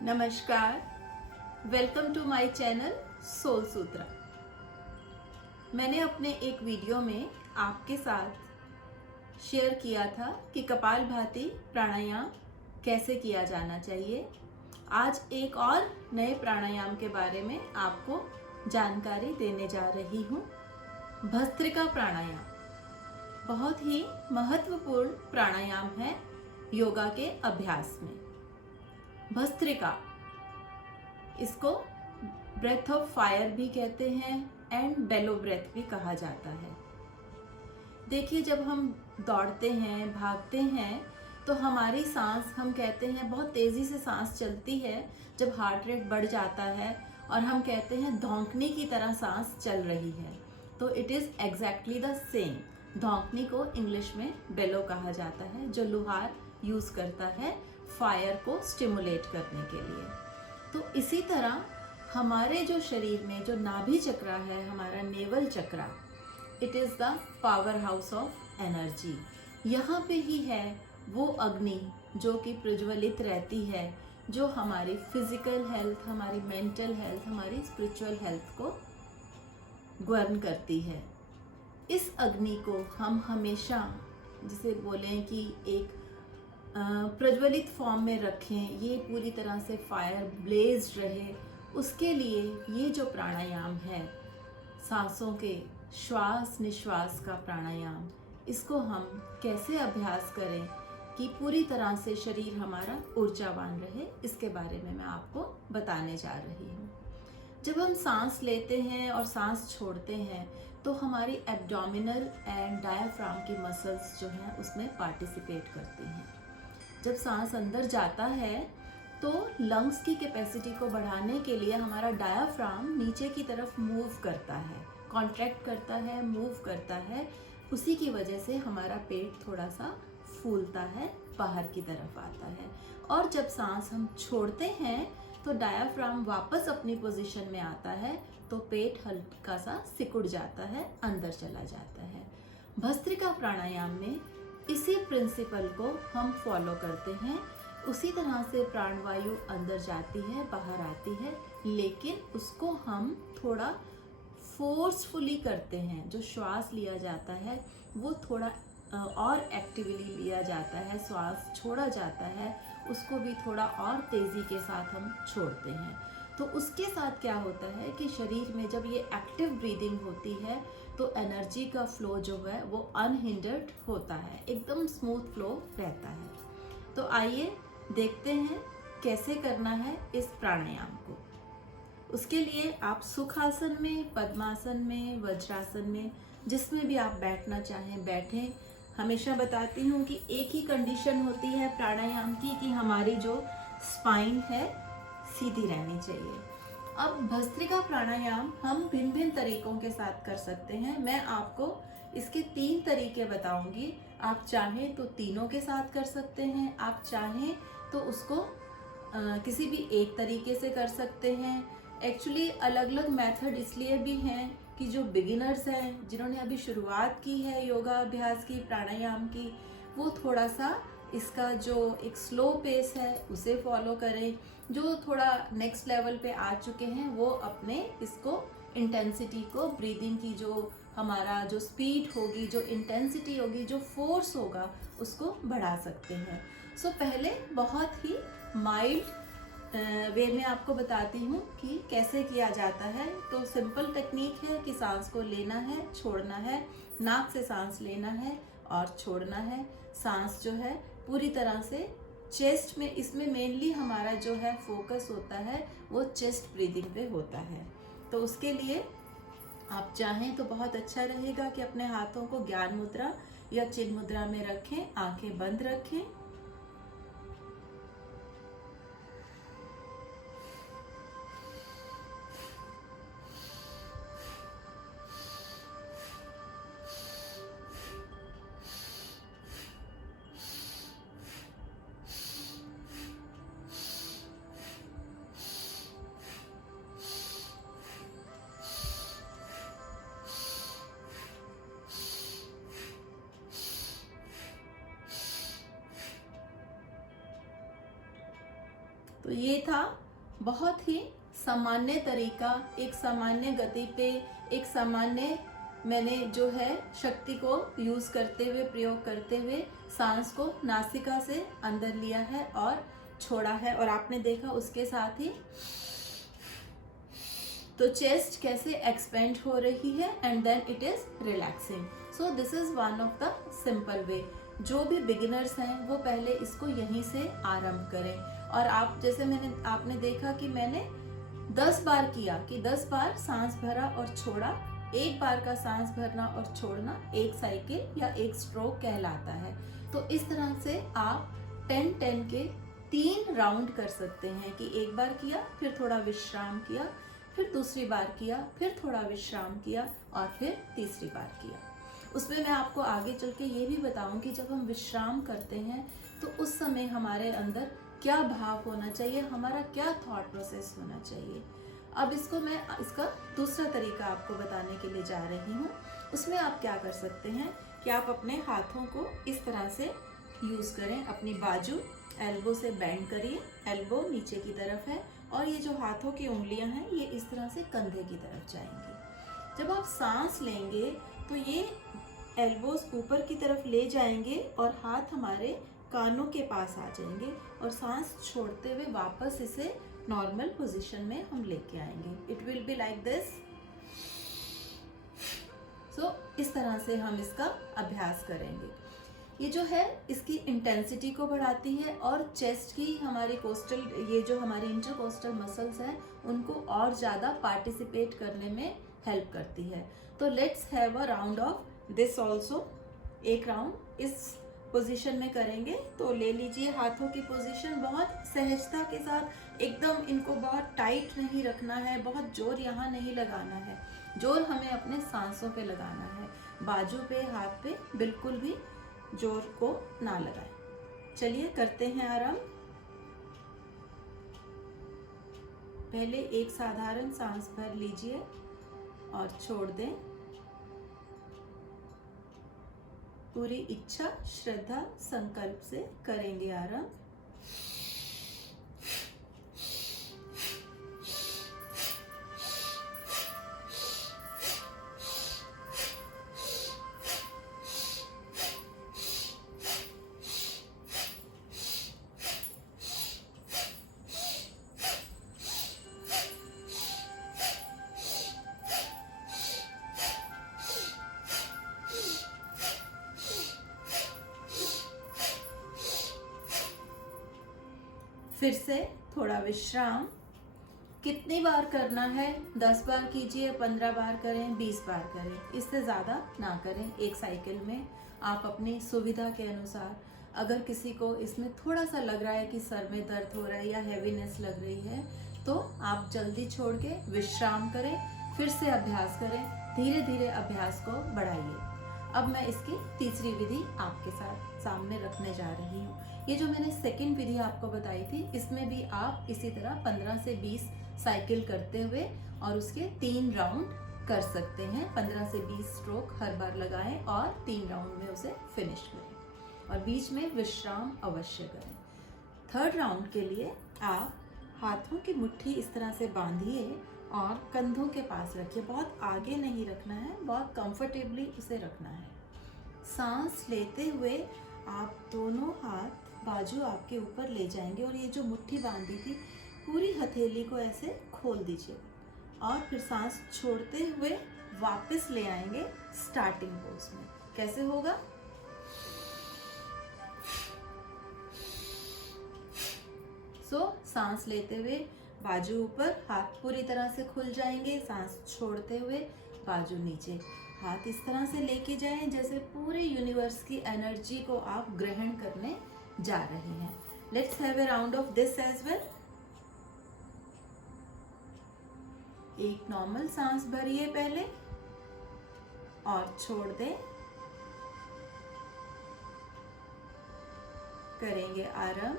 नमस्कार, welcome to my channel Soul Sutra. मैंने अपने एक वीडियो में आपके साथ शेयर किया था कि कपालभाति प्राणायाम कैसे किया जाना चाहिए। आज एक और नए प्राणायाम के बारे में आपको जानकारी देने जा रही हूँ। भस्त्रिका प्राणायाम बहुत ही महत्वपूर्ण प्राणायाम है योगा के अभ्यास में। भस्त्रिका, इसको ब्रेथ ऑफ फायर भी कहते हैं एंड बेलो ब्रेथ भी कहा जाता है। देखिए, जब हम दौड़ते हैं, भागते हैं, तो हमारी सांस, हम कहते हैं बहुत तेज़ी से सांस चलती है। जब हार्ट रेट बढ़ जाता है और हम कहते हैं धौंकने की तरह सांस चल रही है, तो it is exactly the same. धौंकने को इंग्लिश में बेलो कहा जाता है, जो लुहार यूज़ करता है फायर को स्टिमुलेट करने के लिए। तो इसी तरह हमारे जो शरीर में जो नाभि चक्र है, हमारा नेवल चक्र, it is the power house of energy. यहाँ पे ही है वो अग्नि जो कि प्रज्वलित रहती है, जो हमारी फिजिकल हेल्थ, हमारी मेंटल हेल्थ, हमारी स्पिरिचुअल हेल्थ को गवर्न करती है। इस अग्नि को हम हमेशा, जिसे बोलें कि एक प्रज्वलित फॉर्म में रखें, ये पूरी तरह से फायर ब्लेज रहे, उसके लिए ये जो प्राणायाम है, सांसों के श्वास निश्वास का प्राणायाम, इसको हम कैसे अभ्यास करें कि पूरी तरह से शरीर हमारा ऊर्जावान रहे, इसके बारे में मैं आपको बताने जा रही हूँ। जब हम सांस लेते हैं और सांस छोड़ते हैं, तो हमारी एब्डोमिनल एंड डायाफ्राम की मसल्स जो हैं उसमें पार्टिसिपेट करती हैं। जब सांस अंदर जाता है तो लंग्स की कैपेसिटी को बढ़ाने के लिए हमारा डायाफ्राम नीचे की तरफ मूव करता है, कॉन्ट्रैक्ट करता है, मूव करता है। उसी की वजह से हमारा पेट थोड़ा सा फूलता है, बाहर की तरफ आता है। और जब सांस हम छोड़ते हैं तो डायाफ्राम वापस अपनी पोजीशन में आता है, तो पेट हल्का सा सिकुड़ जाता है, अंदर चला जाता है। भस्त्रिका प्राणायाम में इसी प्रिंसिपल को हम फॉलो करते हैं। उसी तरह से प्राणवायु अंदर जाती है, बाहर आती है, लेकिन उसको हम थोड़ा फोर्सफुली करते हैं। जो श्वास लिया जाता है वो थोड़ा और एक्टिवली लिया जाता है, श्वास छोड़ा जाता है उसको भी थोड़ा और तेज़ी के साथ हम छोड़ते हैं। तो उसके साथ क्या होता है कि शरीर में जब ये एक्टिव ब्रीदिंग होती है तो एनर्जी का फ्लो जो है वो अनहिंडर्ड होता है, एकदम स्मूथ फ्लो रहता है। तो आइए देखते हैं कैसे करना है इस प्राणायाम को। उसके लिए आप सुखासन में, पद्मासन में, वज्रासन में, जिसमें भी आप बैठना चाहें बैठें। हमेशा बताती हूँ कि एक ही कंडीशन होती है प्राणायाम की कि हमारी जो स्पाइन है सीधी रहनी चाहिए। अब भस्त्रिका प्राणायाम हम भिन्न भिन्न तरीकों के साथ कर सकते हैं। मैं आपको इसके 3 तरीके बताऊंगी। आप चाहें तो तीनों के साथ कर सकते हैं, आप चाहें तो उसको किसी भी एक तरीके से कर सकते हैं। एक्चुअली अलग अलग मेथड इसलिए भी हैं कि जो बिगिनर्स हैं, जिन्होंने अभी शुरुआत की है योगा अभ्यास की, प्राणायाम की, वो थोड़ा सा इसका जो एक स्लो पेस है उसे फॉलो करें। जो थोड़ा नेक्स्ट लेवल पे आ चुके हैं वो अपने इसको इंटेंसिटी को, ब्रीदिंग की जो हमारा जो स्पीड होगी, जो इंटेंसिटी होगी, जो फोर्स होगा, उसको बढ़ा सकते हैं। सो पहले बहुत ही माइल्ड वे में आपको बताती हूँ कि कैसे किया जाता है। तो सिंपल टेक्निक है कि सांस को लेना है, छोड़ना है, नाक से सांस लेना है और छोड़ना है। सांस जो है पूरी तरह से चेस्ट में, इसमें मेनली हमारा जो है फोकस होता है वो चेस्ट ब्रीदिंग पे होता है। तो उसके लिए आप चाहें तो बहुत अच्छा रहेगा कि अपने हाथों को ज्ञान मुद्रा या चिन्ह मुद्रा में रखें, आंखें बंद रखें। तो ये था बहुत ही सामान्य तरीका, एक सामान्य गति पे, एक सामान्य मैंने जो है शक्ति को यूज़ करते हुए, प्रयोग करते हुए सांस को नासिका से अंदर लिया है और छोड़ा है। और आपने देखा उसके साथ ही तो चेस्ट कैसे एक्सपेंड हो रही है and then it is relaxing. So this is one of the simple way. जो भी बिगिनर्स हैं वो पहले इसको यहीं से आरंभ करें। और आप जैसे आपने देखा कि मैंने 10 बार किया कि 10 बार सांस भरा और छोड़ा। एक बार का सांस भरना और छोड़ना एक साइकिल या एक स्ट्रोक कहलाता है। तो इस तरह से आप 10-10 के 3 राउंड कर सकते हैं कि एक बार किया, फिर थोड़ा विश्राम किया, फिर दूसरी बार किया, फिर थोड़ा विश्राम किया और फिर तीसरी बार किया। उसमें मैं आपको आगे चल के ये भी बताऊं कि जब हम विश्राम करते हैं तो उस समय हमारे अंदर क्या भाव होना चाहिए, हमारा क्या थॉट प्रोसेस होना चाहिए। अब इसका दूसरा तरीका आपको बताने के लिए जा रही हूँ। उसमें आप क्या कर सकते हैं कि आप अपने हाथों को इस तरह से यूज़ करें। अपनी बाजू एल्बो से बेंड करिए, एल्बो नीचे की तरफ है और ये जो हाथों की उंगलियां हैं ये इस तरह से कंधे की तरफ जाएंगी। जब आप सांस लेंगे तो ये एल्बोस ऊपर की तरफ ले जाएंगे और हाथ हमारे कानों के पास आ जाएंगे और सांस छोड़ते हुए वापस इसे नॉर्मल पोजीशन में हम लेके आएंगे। It will be like this. So इस तरह से हम इसका अभ्यास करेंगे। ये जो है इसकी इंटेंसिटी को बढ़ाती है और चेस्ट की हमारी कोस्टल, ये जो हमारी इंटरकोस्टल मसल्स हैं उनको और ज़्यादा पार्टिसिपेट करने में हेल्प करती है। तो let's have a round of this also. एक राउंड इस पोजीशन में करेंगे। तो ले लीजिए हाथों की पोजीशन, बहुत सहजता के साथ, एकदम इनको बहुत टाइट नहीं रखना है, बहुत जोर यहाँ नहीं लगाना है। जोर हमें अपने सांसों पे लगाना है, बाजू पे, हाथ पे बिल्कुल भी जोर को ना लगाएं। चलिए करते हैं आराम। पहले एक साधारण सांस भर लीजिए और छोड़ दें। पूरी इच्छा, श्रद्धा, संकल्प से करेंगे आराम। फिर से थोड़ा विश्राम। कितनी बार करना है? 10 बार कीजिए, 15 बार करें, 20 बार करें, इससे ज़्यादा ना करें एक साइकिल में। आप अपनी सुविधा के अनुसार, अगर किसी को इसमें थोड़ा सा लग रहा है कि सर में दर्द हो रहा है या हैवीनेस लग रही है तो आप जल्दी छोड़ के विश्राम करें, फिर से अभ्यास करें, धीरे धीरे अभ्यास को बढ़ाइए। अब मैं इसकी तीसरी विधि आपके साथ सामने रखने जा रही हूँ। ये जो मैंने सेकंड विधि आपको बताई थी, इसमें भी आप इसी तरह 15 से 20 साइकिल करते हुए और उसके 3 राउंड कर सकते हैं। 15 से 20 स्ट्रोक हर बार लगाएं और 3 राउंड में उसे फिनिश करें और बीच में विश्राम अवश्य करें। थर्ड राउंड के लिए आप हाथों की मुट्ठी इस तरह से बांधिए और कंधों के पास रखिए। बहुत आगे नहीं रखना है, बहुत कंफर्टेबली उसे रखना है। सांस लेते हुए आप दोनों हाथ बाजू आपके ऊपर ले जाएंगे और ये जो मुट्ठी बांधी थी पूरी हथेली को ऐसे खोल दीजिए और फिर सांस छोड़ते हुए वापस ले आएंगे स्टार्टिंग पोज में। कैसे होगा? सांस लेते हुए बाजू ऊपर, हाथ पूरी तरह से खुल जाएंगे। सांस छोड़ते हुए बाजू नीचे, हाथ इस तरह से लेके जाएं जैसे पूरे यूनिवर्स की एनर्जी को आप ग्रहण करने जा रहे हैं। Let's have a round of this as well. एक नॉर्मल सांस भरिए पहले और छोड़ दें। करेंगे आराम।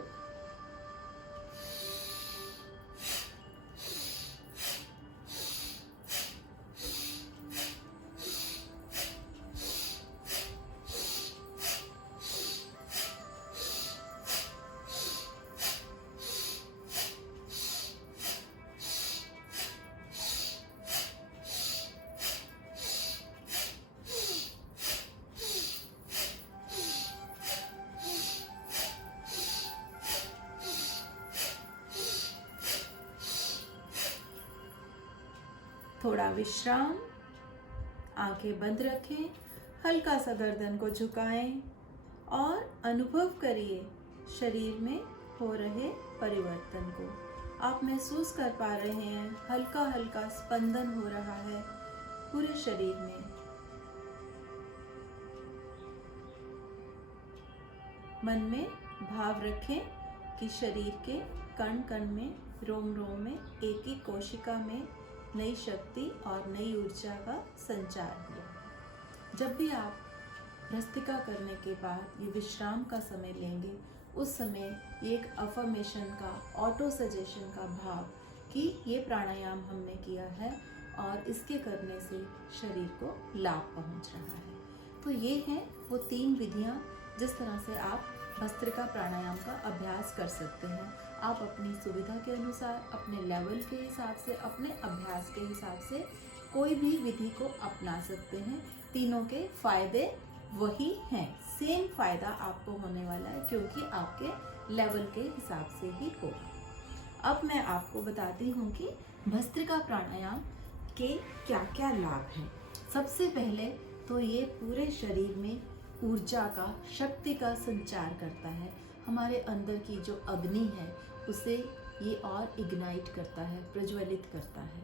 थोड़ा विश्राम, आंखें बंद रखें, हल्का सा गर्दन को झुकाएं और अनुभव करिए शरीर में हो रहे परिवर्तन को। आप महसूस कर पा रहे हैं हल्का हल्का स्पंदन हो रहा है पूरे शरीर में। मन में भाव रखें कि शरीर के कण कण में, रोम रोम में, एक एक कोशिका में नई शक्ति और नई ऊर्जा का संचार हो। जब भी आप भस्त्रिका करने के बाद ये विश्राम का समय लेंगे, उस समय ये एक अफर्मेशन का, ऑटो सजेशन का भाव कि ये प्राणायाम हमने किया है और इसके करने से शरीर को लाभ पहुंच रहा है। तो ये हैं वो 3 विधियां जिस तरह से आप भस्त्रिका प्राणायाम का अभ्यास कर सकते हैं। आप अपनी सुविधा के अनुसार, अपने लेवल के हिसाब से, अपने अभ्यास के हिसाब से कोई भी विधि को अपना सकते हैं। तीनों के फायदे वही हैं, सेम फायदा आपको होने वाला है क्योंकि आपके लेवल के हिसाब से ही होगा। अब मैं आपको बताती हूँ कि भस्त्रिका प्राणायाम के क्या क्या लाभ हैं। सबसे पहले तो ये पूरे शरीर में ऊर्जा का, शक्ति का संचार करता है। हमारे अंदर की जो अग्नि है उसे ये और इग्नाइट करता है, प्रज्वलित करता है।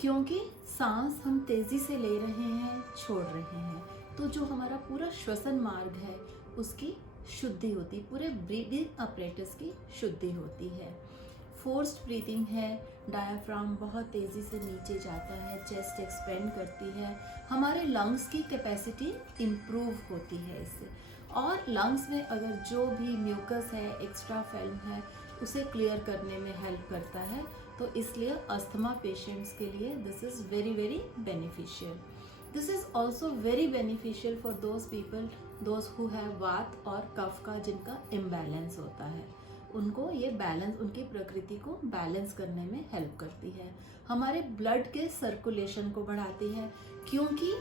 क्योंकि सांस हम तेजी से ले रहे हैं, छोड़ रहे हैं, तो जो हमारा पूरा श्वसन मार्ग है उसकी शुद्धि होती, पूरे ब्रीदिंग अपरेटस की शुद्धि होती है। फोर्स्ड ब्रीदिंग है, डायाफ्राम बहुत तेज़ी से नीचे जाता है, चेस्ट एक्सपेंड करती है, हमारे लंग्स की कैपेसिटी इम्प्रूव होती है इससे। और लंग्स में अगर जो भी म्यूकस है, एक्स्ट्रा फिल्म है, उसे क्लियर करने में हेल्प करता है। तो इसलिए अस्थमा पेशेंट्स के लिए this is very very beneficial. This is also very beneficial for those people those who have वात और कफ का जिनका इम्बैलेंस होता है। उनको ये बैलेंस, उनकी प्रकृति को बैलेंस करने में हेल्प करती है। हमारे ब्लड के सर्कुलेशन को बढ़ाती है क्योंकि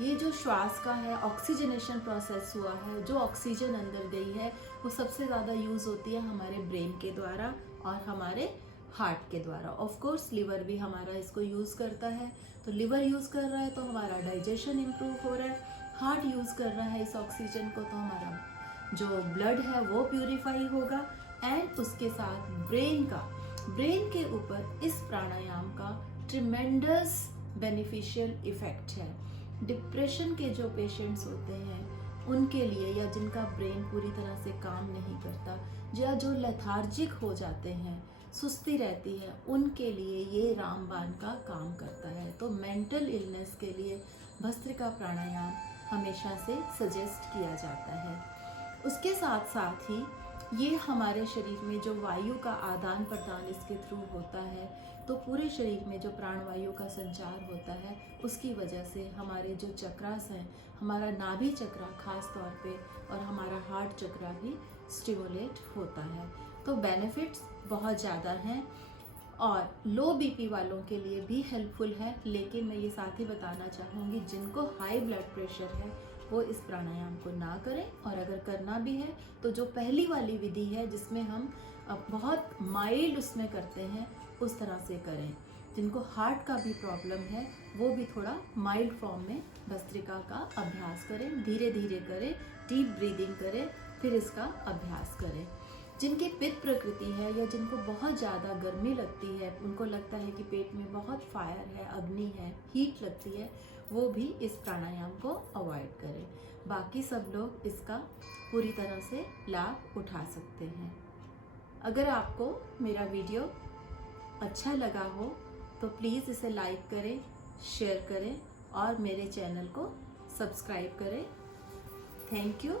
ये जो श्वास का है, ऑक्सीजनेशन प्रोसेस हुआ है, जो ऑक्सीजन अंदर गई है वो सबसे ज़्यादा यूज़ होती है हमारे ब्रेन के द्वारा और हमारे हार्ट के द्वारा। ऑफ कोर्स लिवर भी हमारा इसको यूज़ करता है, तो लिवर यूज़ कर रहा है तो हमारा डाइजेशन इम्प्रूव हो रहा है। हार्ट यूज़ कर रहा है इस ऑक्सीजन को तो हमारा जो ब्लड है वो प्यूरिफाई होगा। एंड उसके साथ ब्रेन के ऊपर इस प्राणायाम का ट्रिमेंडस बेनिफिशियल इफेक्ट है। डिप्रेशन के जो पेशेंट्स होते हैं उनके लिए, या जिनका ब्रेन पूरी तरह से काम नहीं करता, या जो लेथार्जिक हो जाते हैं, सुस्ती रहती है, उनके लिए ये रामबाण का काम करता है। तो मेंटल इलनेस के लिए भस्त्रिका प्राणायाम हमेशा से सजेस्ट किया जाता है। उसके साथ साथ ही ये हमारे शरीर में जो वायु का आदान प्रदान इसके थ्रू होता है, तो पूरे शरीर में जो प्राणवायु का संचार होता है उसकी वजह से हमारे जो चक्रास हैं, हमारा नाभि चक्रा खास तौर पे और हमारा हार्ट चक्रा भी स्टिमुलेट होता है। तो बेनिफिट्स बहुत ज़्यादा हैं और लो बीपी वालों के लिए भी हेल्पफुल है। लेकिन मैं ये साथ ही बताना चाहूँगी, जिनको हाई ब्लड प्रेशर है वो इस प्राणायाम को ना करें, और अगर करना भी है तो जो पहली वाली विधि है जिसमें हम बहुत माइल्ड उसमें करते हैं उस तरह से करें। जिनको हार्ट का भी प्रॉब्लम है वो भी थोड़ा माइल्ड फॉर्म में भस्त्रिका का अभ्यास करें, धीरे धीरे करें, डीप ब्रीदिंग करें, फिर इसका अभ्यास करें। जिनकी पित्त प्रकृति है या जिनको बहुत ज़्यादा गर्मी लगती है, उनको लगता है कि पेट में बहुत फायर है, अग्नि है, हीट लगती है, वो भी इस प्राणायाम को अवॉइड करें। बाकी सब लोग इसका पूरी तरह से लाभ उठा सकते हैं। अगर आपको मेरा वीडियो अच्छा लगा हो तो प्लीज़ इसे लाइक करें, शेयर करें और मेरे चैनल को सब्सक्राइब करें। Thank you.